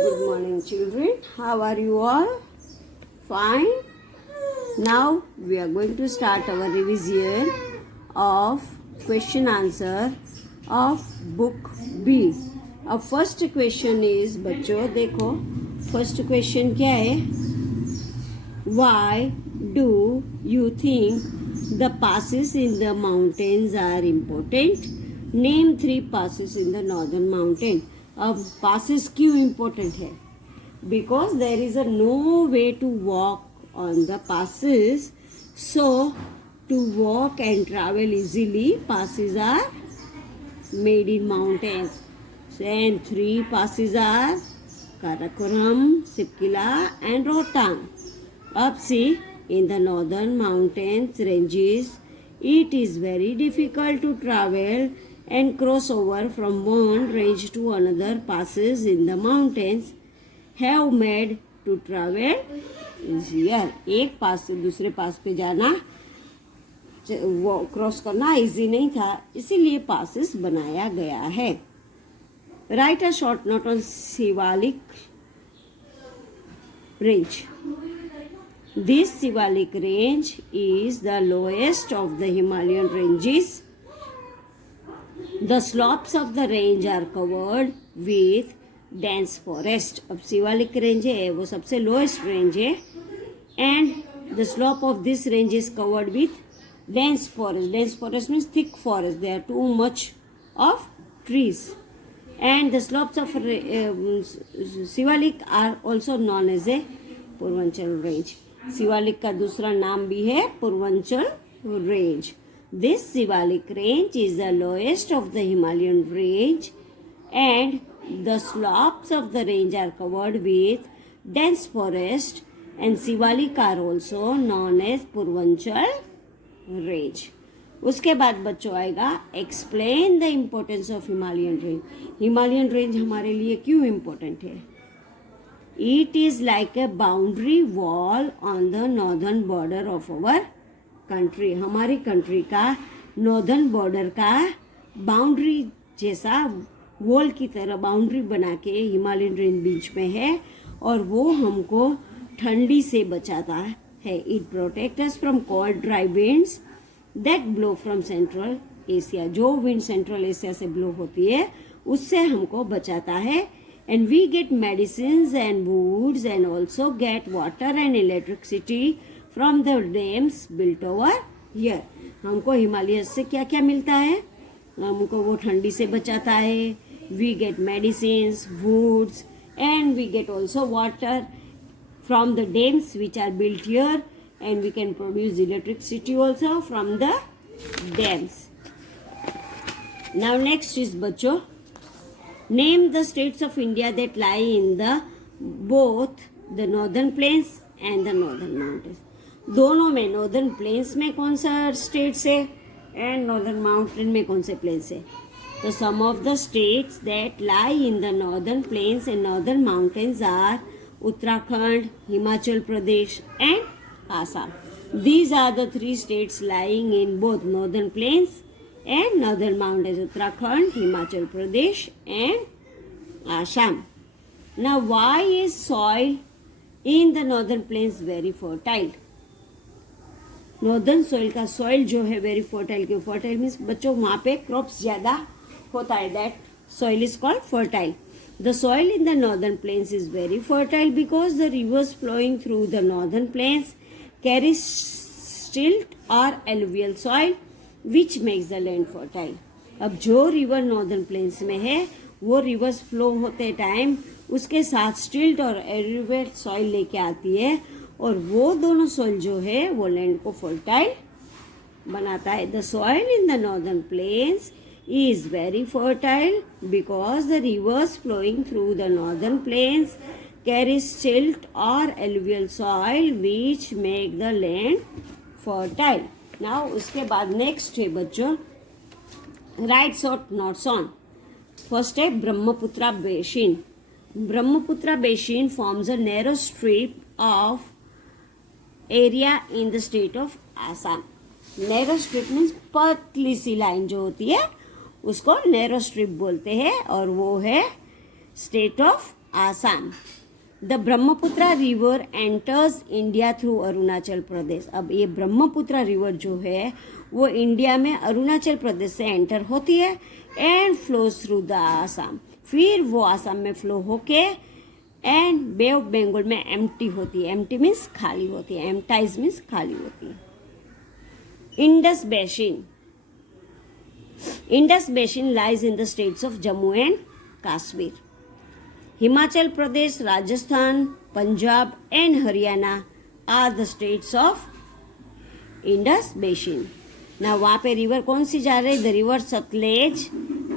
Good morning, children. How are you all? Fine. Now we are going to start our revision of question answer of book B. अब first question is बच्चों देखो first question क्या है Why do you think the passes in the mountains are important? Name 3 passes in the northern mountain. अब passes क्यों important है? Because there is a no way to walk on the passes. So to walk and travel easily, passes are made in mountains. And 3 passes are Karakoram, Sipkila and Rohtang. Up see, in the northern mountains ranges, it is very difficult to travel and cross over from one range to another. Passes in the mountains have made to travel easier. एक पास से दूसरे पास पे जाना cross करना easy नहीं था, इसीलिए passes बनाया गया है. Write a short note on Shivalik range. This Shivalik range is the lowest of the Himalayan ranges. The slopes of the range are covered with dense forest. अब Shivalik range है वो सबसे lowest range है and the slope of this range is covered with dense forest. Dense forest means thick forest. There are too much of trees. And the slopes of Shivalik are also known as a Purvanchal range. Shivalik का दूसरा नाम भी है Purvanchal range. This Shivalik range is the lowest of the Himalayan range and the slopes of the range are covered with dense forest and Shivalik are also known as Purvanchal range. उसके बाद बच्चों आएगा explain the importance of Himalayan range. Himalayan range हमारे लिए क्यों important है? It is like a boundary wall on the northern border of our country. हमारी country का नॉर्दर्न बॉर्डर का बाउंड्री जैसा वॉल की तरह बाउंड्री बना के हिमालयन रेंज बीच में है और वो हमको ठंडी से बचाता है. It protect us from cold dry winds that blow from central Asia. जो विंड सेंट्रल एशिया से ब्लो होती है उससे हमको बचाता है. And we get medicines and woods and also get water and electricity from the dams built over here. हमको हिमालय से क्या क्या मिलता है? हमको वो ठंडी से बचाता है. We get medicines, woods and we get also water from the dams which are built here and we can produce electricity also from the dams. Now next is बच्चों Name the states of India that lie in the both the northern plains and the northern mountains. दोनों में northern plains में कौन सा states है and northern mountain में कौन से plains है? So some of the states that lie in the northern plains and northern mountains are Uttarakhand, Himachal Pradesh and Assam. These are the 3 states lying in both northern plains and northern mountains. Uttarakhand, Himachal Pradesh and Assam. Now why is soil in the northern plains very fertile? Northern soil का soil जो है very fertile. क्यों fertile means बच्चों वहाँ पे crops ज़्यादा होता है. That soil is called fertile. The soil in the northern plains is very fertile because the rivers flowing through the northern plains carry silt or alluvial soil which makes the land fertile. अब जो river northern plains में है वो reverse flow होते time उसके साथ स्टिल्ट और एल्यूवियल सॉइल लेके आती है और वो दोनों सॉइल जो है वो लैंड को फर्टाइल बनाता है. The soil in the northern plains is very fertile because the rivers flowing through the northern plains carry silt or alluvial soil which make the land fertile. Now उसके बाद next है बच्चों right short notes on. First है Brahmaputra basin. Brahmaputra basin forms a narrow strip of area in the state of Assam. Narrow strip means पतली सी line जो होती है उसको नैरो स्ट्रिप बोलते हैं और वो है state of Assam. The Brahmaputra river enters India through Arunachal Pradesh. अब ये ब्रह्मपुत्र रिवर जो है वो इंडिया में अरुणाचल प्रदेश से एंटर होती है and flows through the Assam. फिर वो आसाम में फ्लो होके एंड बे ऑफ बंगाल में एम्प्टी होती है. एम्प्टी मीन्स खाली होती है. एम्प्टाइज मीन्स खाली होती है. Indus basin. Indus Basin lies in the states of Jammu and Kashmir. Himachal Pradesh, Rajasthan, Punjab and Haryana are the states of Indus Basin. Now वहाँ पे रिवर कौन सी जा रही है? द रिवर सतलेज,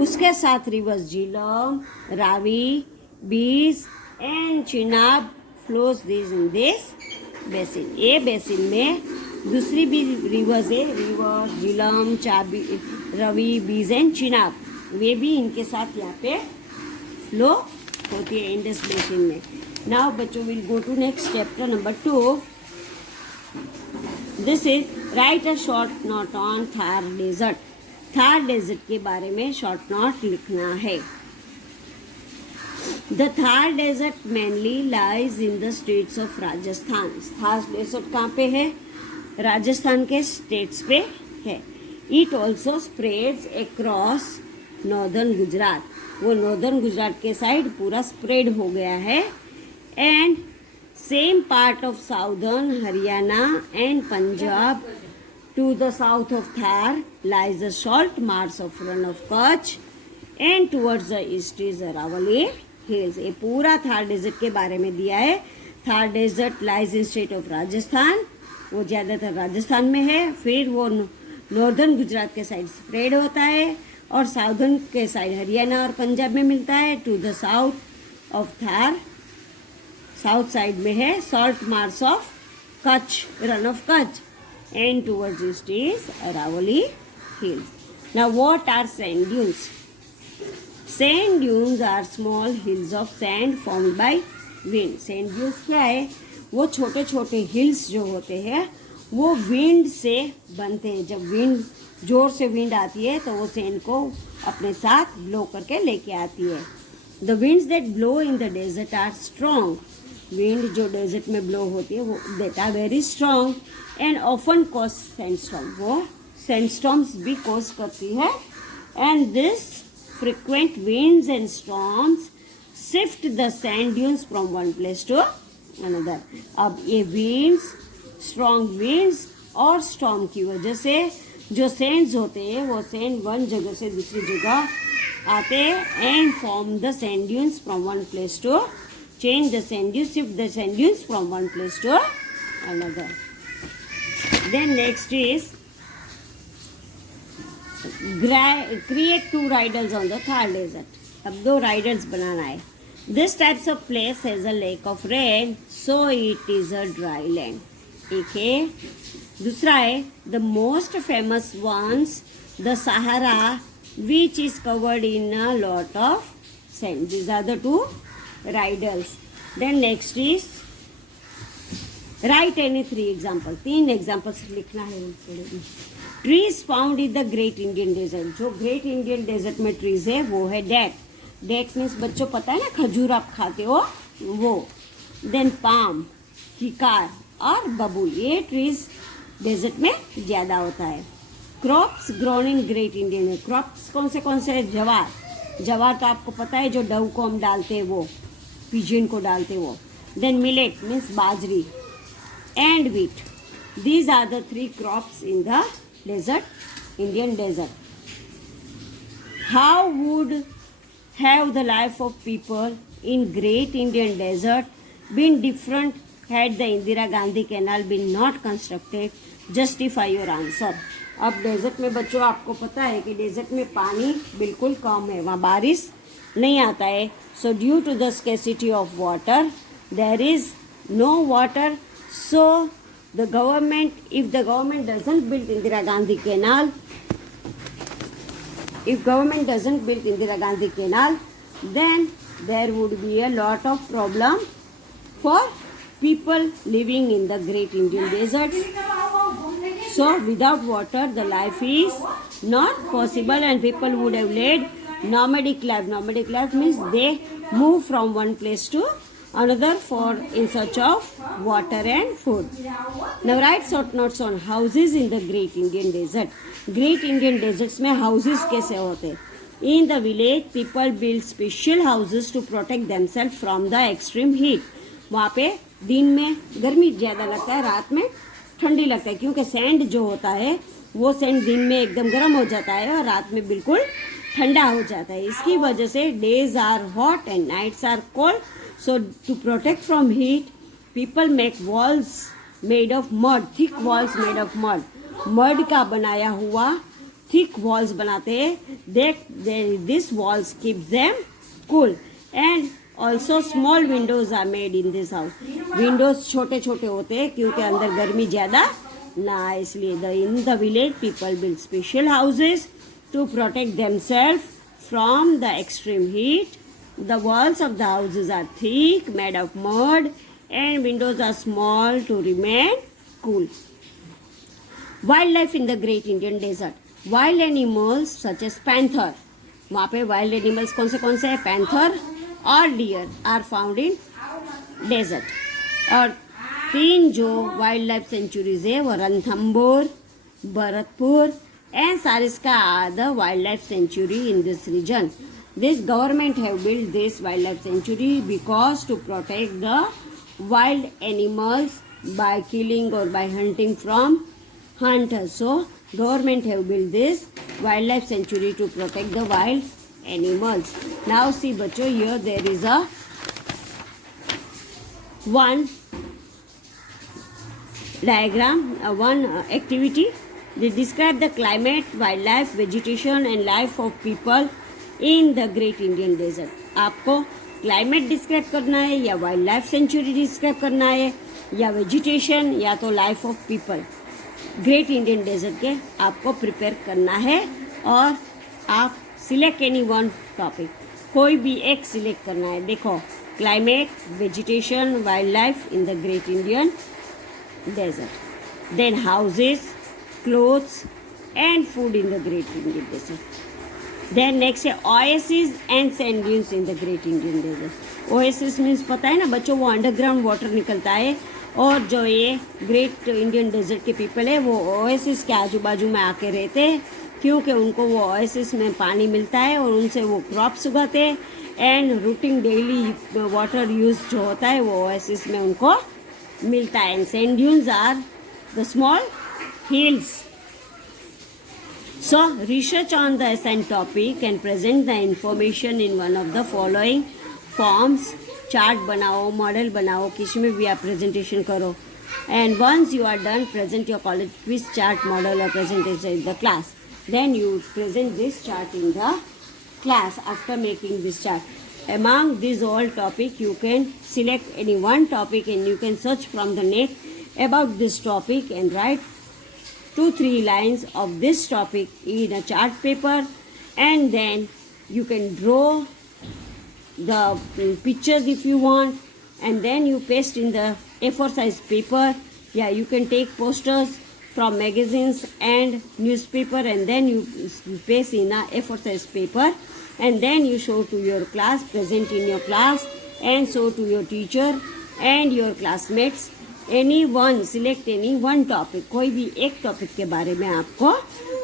उसके साथ रिवर्स झीलम, रावी, बीस and Chenab flows this in this basin. ये बेसिन में दूसरी भी रिवर्स है, रिवर झीलम, चाबी, रवि, बीज एंड चिनाब, वे भी इनके साथ यहाँ पे फ्लो होती है इंडस बेसिन में. नाउ बच्चों will go to next chapter number 2. This is write a short note on Thar desert. Thar desert के बारे में शॉर्ट नोट लिखना है. The Thar desert mainly lies in the states of Rajasthan. थार डेजर्ट कहाँ पे है? राजस्थान के स्टेट्स पे है. It also spreads across northern Gujarat. वो नॉर्दर्न गुजरात के साइड पूरा स्प्रेड हो गया है. And same part of southern Haryana and Punjab to the south of Thar lies the salt marsh of Rann of Kutch and towards the east is Aravalli hills. ये पूरा थार डेजर्ट के बारे में दिया है. Thar desert lies in state of Rajasthan. वो ज़्यादातर राजस्थान में है. फिर वो नॉर्दर्न गुजरात के साइड स्प्रेड होता है और साउदर्न के साइड हरियाणा और पंजाब में मिलता है. To the south of Thar, south side में है salt marsh of Kutch, Rann of Kutch and towards east is Aravalli hills. Now what are sand dunes? Sand dunes are small hills of sand formed by wind. Sand dunes क्या है? वो छोटे छोटे hills जो होते हैं वो विंड से बनते हैं. जब विंड जोर से विंड आती है तो वो सैंड को अपने साथ ब्लो करके लेके आती है. The winds that blow in the desert are strong. Wind जो डेजर्ट में ब्लो होती है वो that are very strong and often cause sandstorm. वो सैंडस्टॉर्म्स भी कॉज करती है. And this frequent winds and storms shift the sand dunes from one place to another. अब ये विंड्स, स्ट्रॉन्ग विंड्स और स्टॉर्म की वजह से जो सैंड्स होते हैं वो सैंड वन जगह से दूसरी जगह आते हैं and form the sand dunes from one place to change the sand dunes, shift the sand dunes from one place to another. Then next is create 2 riddles on the Thar desert. अब 2 राइडल्स बनाना है. This types of place has a lake of rain, so it is a dry land. एक है. दूसरा है the most famous ones, the Sahara, which is covered in a lot of sand. These are the 2 riddles. Then next is write any 3 examples. 3 examples लिखना है. Trees found in the Great Indian Desert. जो Great Indian Desert में trees है वो है date. That means बच्चों पता है ना, खजूर आप खाते हो वो. देन पाम, किकार और बबूल, ये ट्रीज डेजर्ट में ज़्यादा होता है. Crops grown in great Indian. Crops कौन से है? जवार. जवार तो आपको पता है जो डव को हम डालते हैं वो, पिजिन को डालते हैं वो. Then millet means bajri and wheat. These are the 3 crops in the desert, Indian desert. How would have the life of people in Great Indian Desert been different had the Indira Gandhi Canal been not constructed? Justify your answer. अब desert में बच्चों आपको पता है कि desert में पानी बिल्कुल कम है, वहाँ बारिश नहीं आता है. So due to the scarcity of water there is no water. So the government, if the government doesn't build Indira Gandhi Canal, if government doesn't build Indira Gandhi Canal, then there would be a lot of problem for people living in the Great Indian Desert. So without water the life is not possible and people would have led nomadic life. Nomadic life means they move from one place to another for in search of water and food. Now write short notes on houses in the Great Indian Desert. Great Indian Deserts में houses कैसे होते हैं? In the village, people build special houses to protect themselves from the extreme heat. वहाँ पे दिन में गर्मी ज़्यादा लगता है, रात में ठंडी लगता है, क्योंकि सैंड जो होता है वो सैंड दिन में एकदम गर्म हो जाता है और रात में बिल्कुल ठंडा हो जाता है. इसकी वजह से days are hot and nights are cold. So to protect from heat people make walls made of mud, thick walls made of mud. Mud का बनाया हुआ थिक वॉल्स बनाते हैं. This walls keep them cool. And also small windows are made in this house. Windows छोटे छोटे होते हैं क्योंकि अंदर गर्मी ज़्यादा ना आए, इसलिए in the village people build special houses to protect themselves from the extreme heat. The walls of the houses are thick, made of mud, and windows are small to remain cool. Wildlife in the Great Indian Desert. Wild animals such as panther. वहाँ पे wild animals कौन से हैं? Panther और deer are found in desert. और 3 जो wild life sanctuaries है वो Ranthambore, Bharatpur and Sariska are the wildlife sanctuary in this region. This government have built this wildlife sanctuary because to protect the wild animals by killing or by hunting from hunters. So government have built this wildlife sanctuary to protect the wild animals. Now see बच्चों, here there is a one diagram, one activity. They describe the climate, wildlife, vegetation and life of people in the Great Indian Desert. आपको climate describe करना है या wild life sanctuary describe करना है या vegetation या तो life of people great Indian desert के आपको प्रिपेयर करना है. और आप सिलेक्ट एनी वन टॉपिक, कोई भी एक सिलेक्ट करना है. देखो, climate, vegetation, wild life in the great Indian desert. Then houses, clothes and food in the Great Indian Desert. Then next है oasis and sand dunes in the Great Indian Desert. Oasis means पता है ना बच्चों, वो underground water निकलता है. और जो ये ग्रेट इंडियन डेजर्ट के पीपल है वो ओएसिस के आजू बाजू में आके रहते हैं, क्योंकि उनको वो ओएसिस में पानी मिलता है और उनसे वो क्रॉप्स उगाते हैं. And routing daily water use जो होता है वो ओएसिस में उनको मिलता है. And sand dunes are the small hills. So research on the assigned topic and present the information in one of the following forms. Chart बनाओ, मॉडल बनाओ, किसी में भी आप प्रेजेंटेशन करो. And once you are done, present your college quiz chart, model or presentation in the class. Then you present this chart in the class after making this chart. Among these all topic, you can select any one topic and you can search from the net about this topic and write 2-3 lines of this topic in a chart paper, and then you can draw the pictures if you want, and then you paste in the A4 size paper. Yeah, you can take posters from magazines and newspaper, and then you paste in a A4 size paper, and then you show to your class, present in your class and show to your teacher and your classmates. Any one, select any one topic, कोई भी एक topic के बारे में आपको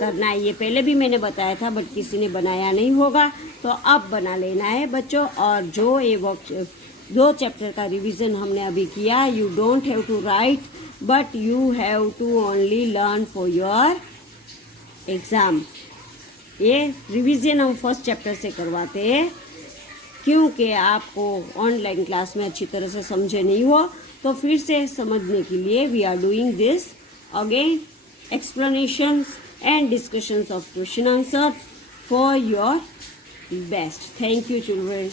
करना है. ये पहले भी मैंने बताया था बट किसी ने बनाया नहीं होगा, तो अब बना लेना है बच्चों. और जो ये वर्क 2 चैप्टर का रिवीजन हमने अभी किया, you don't have to write but you have to only learn for your exam. ये रिवीजन हम फर्स्ट चैप्टर से करवाते हैं क्योंकि आपको ऑनलाइन क्लास में अच्छी तरह से समझे नहीं हो, तो फिर से समझने के लिए we are doing this again, explanations and discussions of question answer for your best. Thank you children.